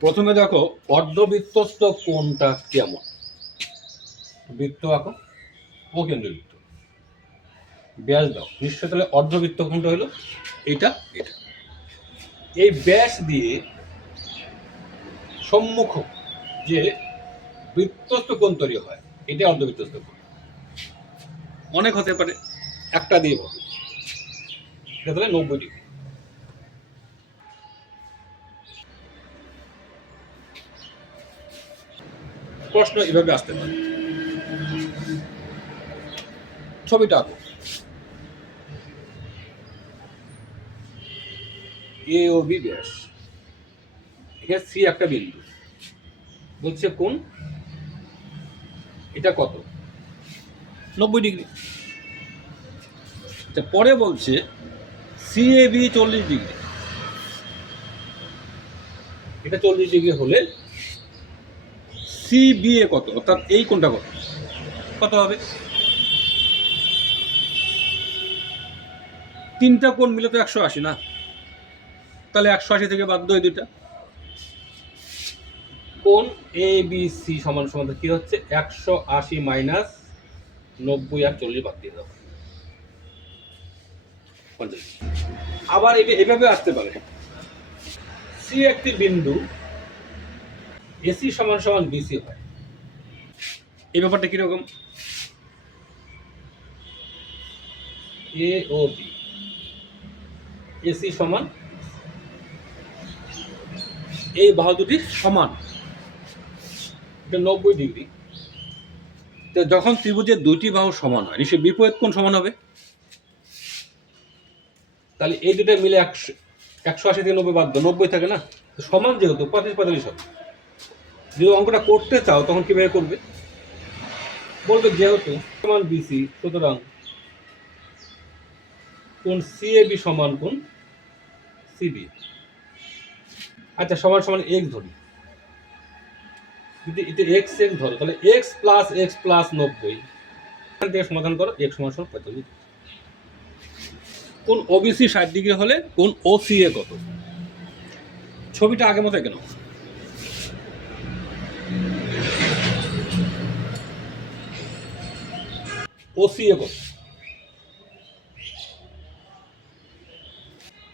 প্রথমে দেখো অর্ধবৃত্তস্থ কোণটা কেমন। বৃত্ত আঁকো, ও কেন্দ্রবৃত্ত, ব্যাস দাও, নিশ্চয় তাহলে অর্ধবৃত্ত কোণটা হলো এটা এটা। এই ব্যাস দিয়ে সম্মুখ যে বৃত্তস্থ কোণ তৈরি হয় এটা অর্ধবৃত্তস্থ কোণ। অনেক হতে পারে, একটা দিয়ে বলো, এটা তাহলে 90 ডিগ্রি। প্রশ্ন এভাবে আসতে পারে। ছবিটা আঁকো, এ ও বি ব্যাস, এখানে সি একটা বিন্দু, বলছে কোণ এটা কত, 90 ডিগ্রি। পরে বলছে সি এ বি 40 ডিগ্রি, এটা 40 ডিগ্রি হলে সি বি এ কত, অর্থাৎ এই কোণটা কত কত হবে। তিনটা কোণ মিলে তো 180 না, তাহলে 180 থেকে বাদ দাও এই দুইটা। কোণ এ বি সি সমান সমান কি হচ্ছে 180 মাইনাস 90 আর 40 বাদ দিয়ে দাও 50। আবার এভাবে আসতে পারে, সি একটি বিন্দু, এসি সমান সমান বিসি হয়। এই ব্যাপারটা কিরকম, এ ও বি, এসি সমান, এই বাহু দুটি সমান, এটা 90 ডিগ্রি। তো যখন ত্রিভুজের দুইটি বাহু সমান হয় নিশ্চয়ই বিপরীত কোণ সমান হবে, তাহলে এই দুটো মিলে 180 থেকে 90 বাদ দাও, 90 থাকে না, সমান যেহেতু 45 হবে। যদি অঙ্কটা করতে চাও তখন কিভাবে করবে, বলবে যেহেতু সমান বিসি সুতরাং কোণ সি এ বি সমান কোণ সিবি। আচ্ছা সমান সমান এক্স ধরি, যদি এটা এক্স এক্স ধরো তাহলে এক্স প্লাস 90, এখান থেকে সমাধান করো, এক্স সমান সমান 45। কোণ ওবিসি 60 ডিগ্রি হলে কোণ ওসিএ কত। ছবিটা আগের মতো কেন, ওসিএ কত,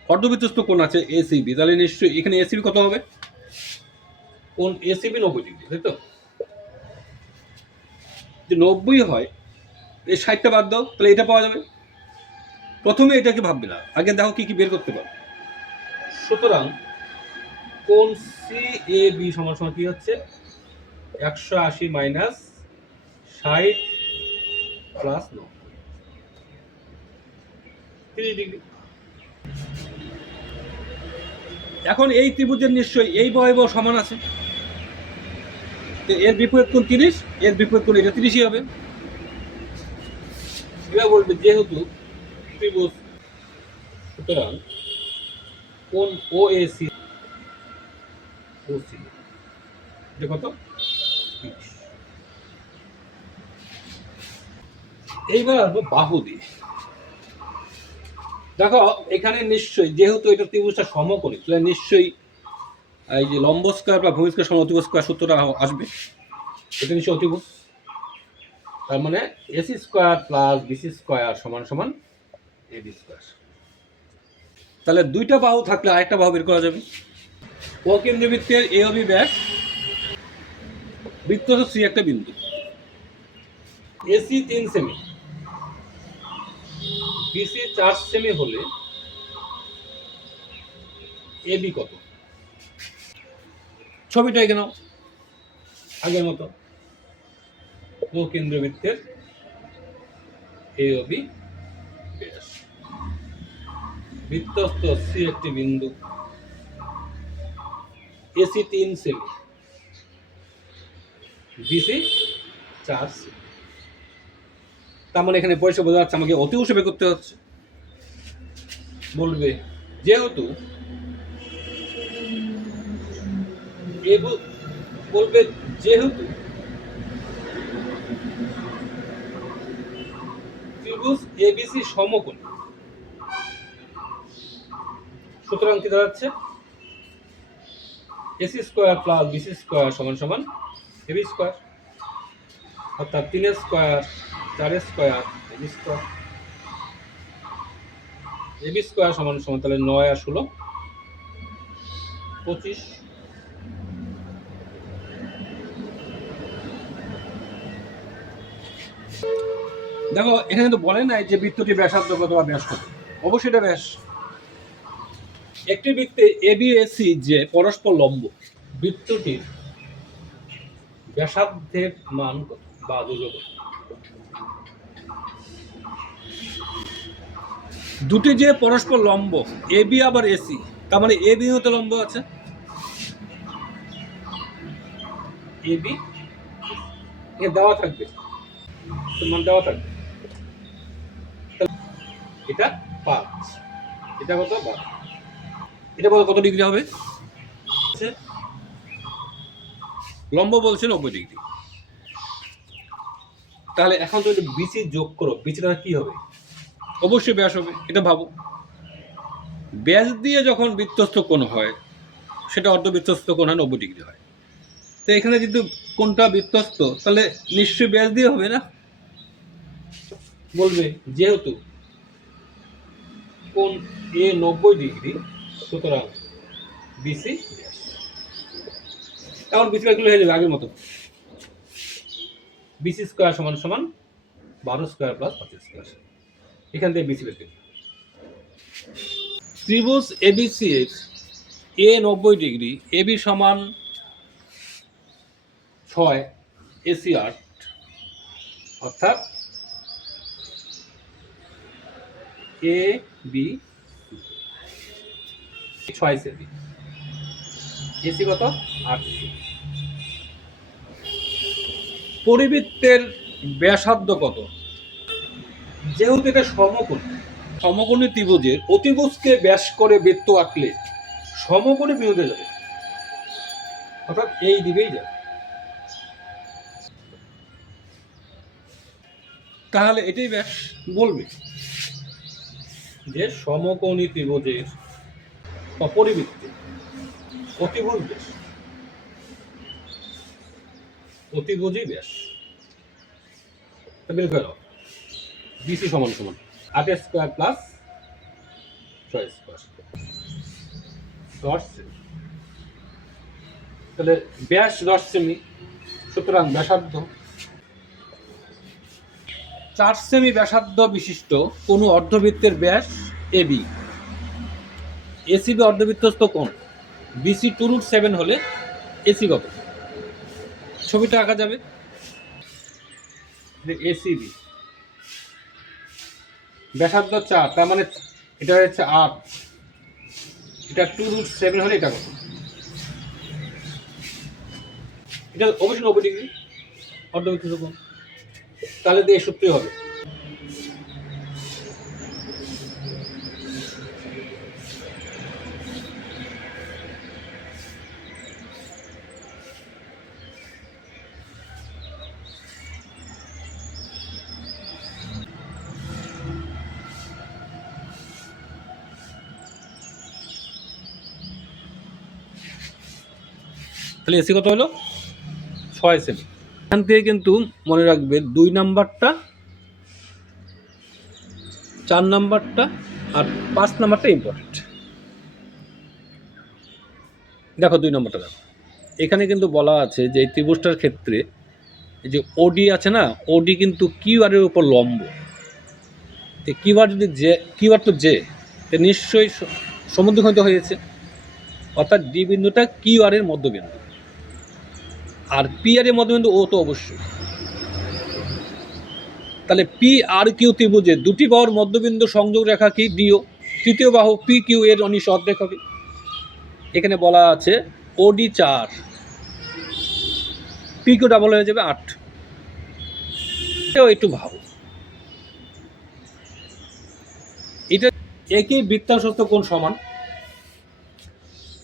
অর্ধবৃত্তস্থ কোণ আছে এসিবি, তাহলে নিশ্চয়ই এখানে এসিবি কত হবে, কোণ এসিবি 90 ডিগ্রি, তাই তো। যদি 90 হয় এই 60টা বাদ দাও, তাহলে এটা পাওয়া যাবে। প্রথমে এটাকে ভাববে না, আগে দেখো কি কি বের করতে পারো। সুতরাং কোণ সি এ বি সমান সমান কি হচ্ছে 180 মাইনাস 60 প্লাস 90, 30 ডিগ্রি। এখন এই ত্রিভুজের নিশ্চয়ই এই বাহু সমান আছে, এর বিপরীত কোণ 30, এর বিপরীত কোণ এটা 30ই হবে। এবার বলবে যেহেতু ত্রিভুজ সুতরাং কোণ ও এ সি ও সি এটা কত 30। এইবার আসবো বাহু দিয়ে। দেখো এখানে নিশ্চয়ই যেহেতু এটা ত্রিভুজটা সমকোণী তাহলে নিশ্চয়ই এই যে লম্ব স্কয়ার বা ভূমি স্কয়ার সমান অতিভুজ স্কয়ার সূত্রটা আসবে, এটা নিশ্চয়ই অতিভুজ। তার মানে AC square plus BC square সমান সমান এবি স্কয়ার। তাহলে দুইটা বাহু থাকলে আরেকটা বাহু বের করা যাবে। ও কেন্দ্রবৃত্তের এ ও বি ব্যাস, বৃত্ত সি একটা বিন্দু, এসি 3 সেমি, বিসি 4 সেমি হলে এবি কত। ছবিটা এঁকে নাও আগের মতো, ও কেন্দ্রবৃত্তের এ ও বি ব্যাস, বৃত্তস্থ সি একটি বিন্দু, এসি 3 সেমি, বিসি 4 সেমি। তার মানে এখানে পয়সা বোঝা যাচ্ছে আমাকে অতি হিসেবে করতে হচ্ছে। বলবে যেহেতু বলবে যেহেতু ত্রিভুজ এবিসি সমকোণী সুতরাং কি দাঁড়াচ্ছে AC square plus BC square সমান সমান এবি স্কোয়ার, অর্থাৎ 3 square 4 square AB square. AB square সমান সমান তাহলে 9 আর 16 25। দেখো এখানে তো বলে নাই যে বৃত্তটি ব্যাসার্ধ কত বা ব্যাস কত, অবশ্যই এটা ব্যাস। একটি বৃত্তে এবি এসি যে পরস্পর লম্ব, বৃত্তটির ব্যাসার্ধের মান কত বা দৈর্ঘ্য কত? দুটি যে পরস্পর লম্ব, এবি আবার এসি, তার মানে এবি হতে লম্ব আছে, এবি এ দেওয়া থাকবে, মান দেওয়া থাকবে। এটা 5, এটা কত 12, এটা বলো কত ডিগ্রি হবে? লম্ব বলছে 90 ডিগ্রি। তাহলে এখন যদি বিসি যোগ করো, বিসিটা কি হবে? অবশ্যই ব্যাস হবে। এটা ভাবো, ব্যাস দিয়ে যখন বৃত্তস্থ কোণ হয় সেটা অর্ধবৃত্তস্থ কোণ হয় 90 ডিগ্রি হয়। তো এখানে যদি কোনটা বৃত্তস্থ তাহলে নিশ্চয়ই ব্যাস দিয়ে হবে না, বলবে যেহেতু কোণ এ 90 ডিগ্রি সুতরাং বিসি ব্যাস। এখন বিসি ক্যালকুলেট হয়ে যাবে আগের মতো, বিসি স্কোয়ার সমান সমান 12 স্কোয়ার প্লাস 25 স্কোয়ার। এখান থেকে বিসি বের করি। ত্রিভুজ এবিসি এর এ 90 ডিগ্রি, এবি সমান 6, এসি 8, অর্থাৎ এ বি 6 সেমি, এসি কত 8 সেমি। পরিবৃত্তের ব্যাসার্ধ কত? যেহেতু এটা সমকোণী, সমকোণী ত্রিভুজের অতিভুজকে ব্যাস করে বৃত্ত আঁকলে সমকোণী বিরোধে যাবে, অর্থাৎ এই দিকেই যাবে। তাহলে এটাই ব্যাস বলবে যে সমকোণী ত্রিভুজের অপরিবৃত্তে অতিভুজ ব্যাস, অতিভুজই ব্যাস। বের করে দাও, বিসি সমান সমান 8 স্কোয়ার প্লাস 6 স্কোয়ার 10 সেমি। তাহলে ব্যাস 10 সেমি, সুতরাং ব্যাসার্ধ 4 সেমি ব্যাসার্ধ বিশিষ্ট কোনো অর্ধবৃত্তের ব্যাস এবি, এসিবি অর্ধবৃত্তস্থ কোণ বিসি 2√7 হলে এসি কত? ছবিটা আঁকা যাবে। এসিবি ব্যাসার্ধ 4, তার মানে এটা হচ্ছে 8, এটা 2√7 হলে এটা কত? এটা অবশ্যই 90 ডিগ্রি অর্ধবৃত্তস্থ কোণ, তাহলে দিয়ে সূত্রই হবে। তাহলে এসি কত হলো 6 সেমি। এখান থেকে কিন্তু মনে রাখবে 2 নাম্বারটা, 4 নাম্বারটা আর 5 নাম্বারটা ইম্পর্টেন্ট। দেখো 2 নম্বরটা দেখো, এখানে কিন্তু বলা আছে যে এই ত্রিভুজটার ক্ষেত্রে এই যে ওডি আছে না, ওডি কিন্তু কিউআরের উপর লম্ব। তো কিউআর যদি জে, কিউআর তো জে, তো নিশ্চয়ই সমদ্বিখণ্ডিত হয়েছে, অর্থাৎ ডি বিন্দুটা কিউআরের মধ্যবিন্দু, আর পি আর এর মধ্যবিন্দু ও তো অবশ্যই। তাহলে পি আর কিউ ত্রিভুজে দুটি বাহুর মধ্যবিন্দু সংযোগ রেখা কি ডিও, তৃতীয় বাহু পি কিউ এর অনিশ অর্ধেক হবে। এখানে বলা আছে ওডি 4, পি কিউ ডাবল হয়ে যাবে 8। এটাও একটু ভাবো, এটা একই বৃত্তাংশস্থ কোণ সমান,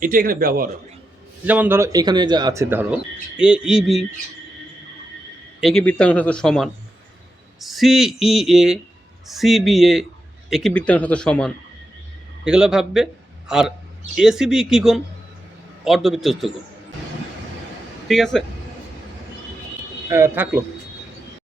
এটা এখানে ব্যবহার হবে। যেমন ধরো এখানে যে আছে, ধরো এ ই বি একই বৃত্তাংশস্থ সমান, সিই এ সিবি এ একই বৃত্তাংশস্থ সমান, এগুলো ভাববে। আর এসিবি কি কোণ? অর্ধবৃত্তস্থ কোণ। ঠিক আছে, থাকলো।